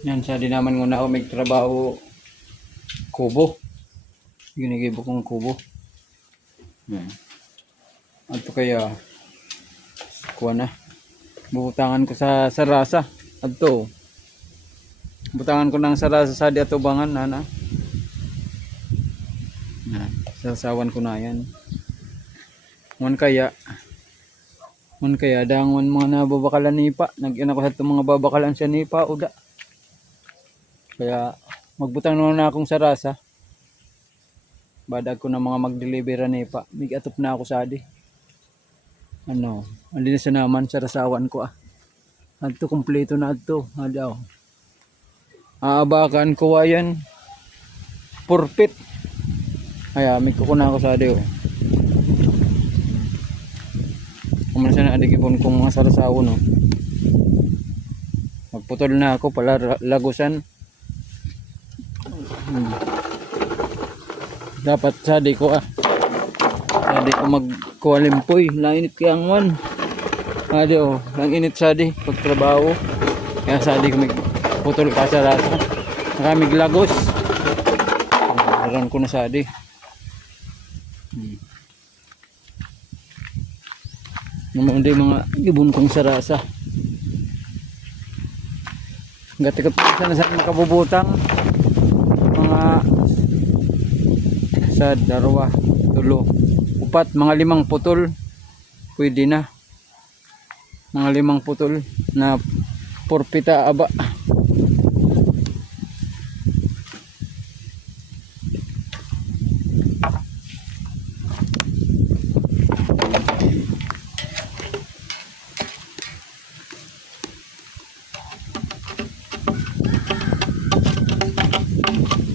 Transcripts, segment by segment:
Yan, sa di naman muna ako may trabaho kubo. Ginigibo kong kubo. Yan. At kaya kuha na. Bubutangan ko sa sarasa. At to. Butangan ko ng sarasa sa di atubangan na. Yan. Sasawan ko na yan. Mun kaya dangon mga nababakalan nipa. Nagyan ako sa itong mga babakalan sa nipa uda. Kaya magbutang naman na akong sarasa. Badag ko na mga mag-deliver nipa. Migatop na ako sa adi. Andi na sa naman sarasawan ko ah. Adto kompleto na adto. Adaw. Aabakan ko ayan. Purpit. Kaya may kukuna ako sa adi oh. Kumansa na adigipon kong mga sarasawon oh. Magputol na ako pala lagusan. Dapat sadi ko ah. Sadi ko magkuwalimpoy. Langinit kaya ang wan. Adi oh. Langinit sadi pagtrabaho. Kaya sadi ko magputol ka sa rasa. Maraming lagos. Aran ko na sadi. Naman din mga gibon kong sarasa. Gatikot pa na saan makabubutang. Mga sa darwa, tulo, upat, mga 5 putol. Pwede na. Mga 5 putol na purpita aba.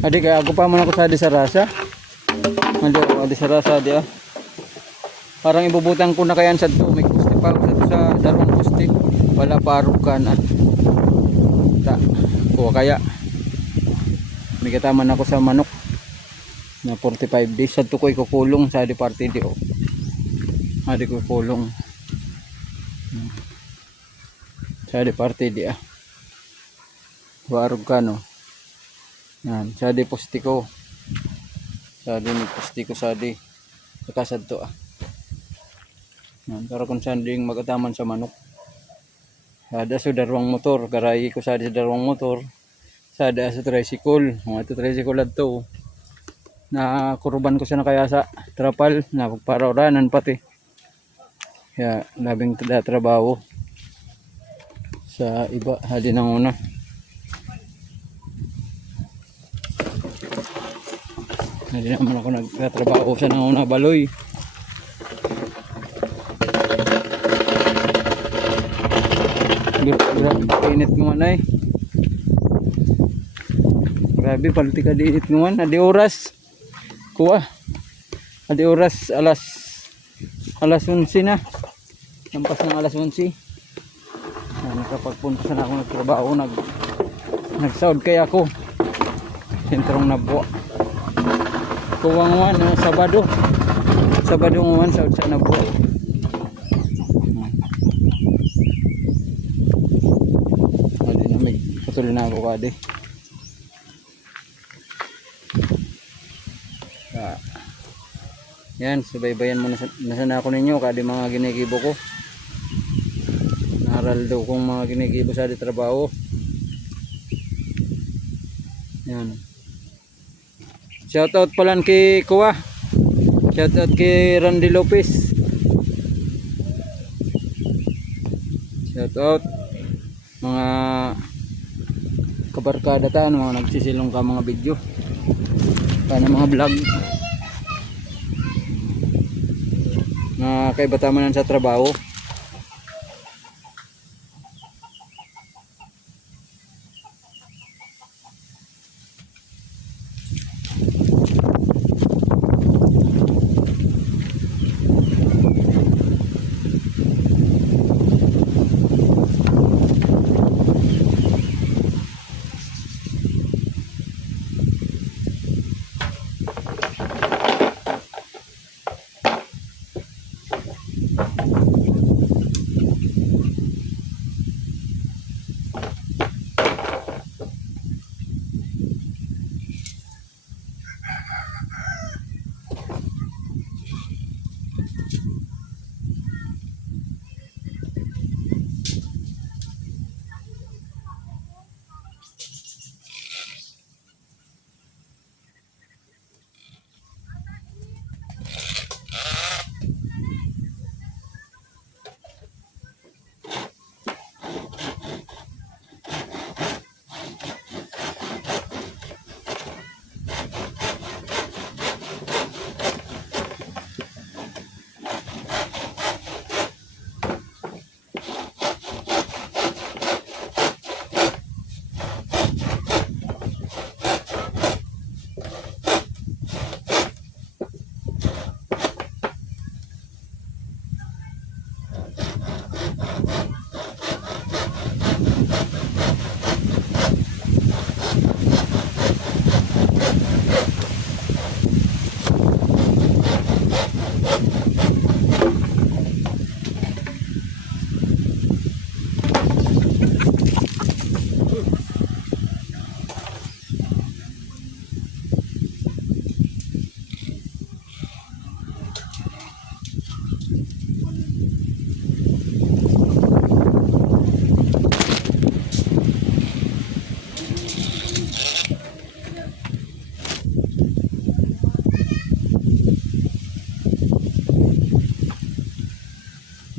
Adi kaya ako pa muna ko sa adi sa rasa. Adi sa rasa adi ah. Parang ibubutang ko na kayan sa to. May kusti pa ako sa dalawang kusti. Wala parukan ah. Kuha kaya. May kataman ako sa manok. Na 45 days. Sa to ko ikukulong sa adi party di oh. Adi ko kulong. Sa adi party di ah. Parukan oh. Yan, sa di posti ko. Sa di posti ko sa di. Nakasad to ah. Yan, para kung saan ding magataman sa manok. Sada sa darwang motor. Karay ko sa di sa darwang motor. Sada sa tricycle. Mga ito tricycle at to. Nakuruban ko siya na kaya sa trapal. Napagparauranan pati. Kaya labing trabaho. Sa iba, hali nang una. Hindi naman ako nagtatrabaho sa nanguna baloy. Grabe kainit ngayon ay. Grabe palti ka diinit ngayon. Adi oras. Kuha. Adi oras alas 11 na. Lampas ng alas 11. Nakapagpunta na ako nagtrabaho. Nagsaod kaya ako. Sentrong nabuwa. Kuwang wan Sabado ngawan sa nabuo. Adi na may patuloy na ako kadi. Yan, subaybayan mo na ako ninyo kadi mga ginigibo ko. Naral daw kong mga ginigibo sa di trabaho. Yan. Shoutout pala kay Kuwa. Shoutout kay Randy Lopez. Shoutout mga kabarkada ta, mga nagsisilong ka mga video. Kana mga vlog. Na kay batamanan sa trabaho.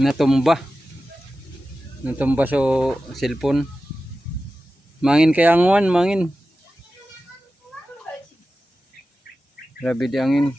natumba. Natumba sa cellphone. Mangin kaya nguan, mangin. Grabe di angin.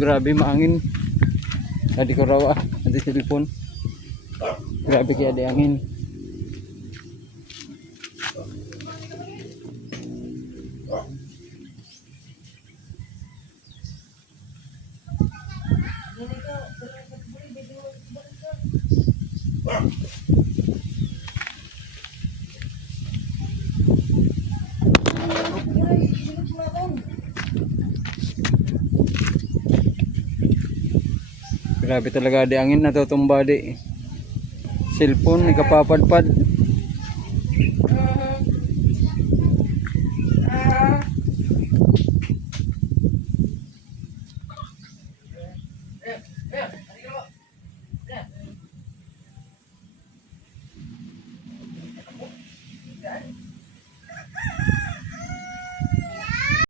Grabe maangin. Tadi ko raw ada telepon. Grabe kaya ada angin. Grabe talaga ada angin, natutumba di. Cellphone nagkapapadpad.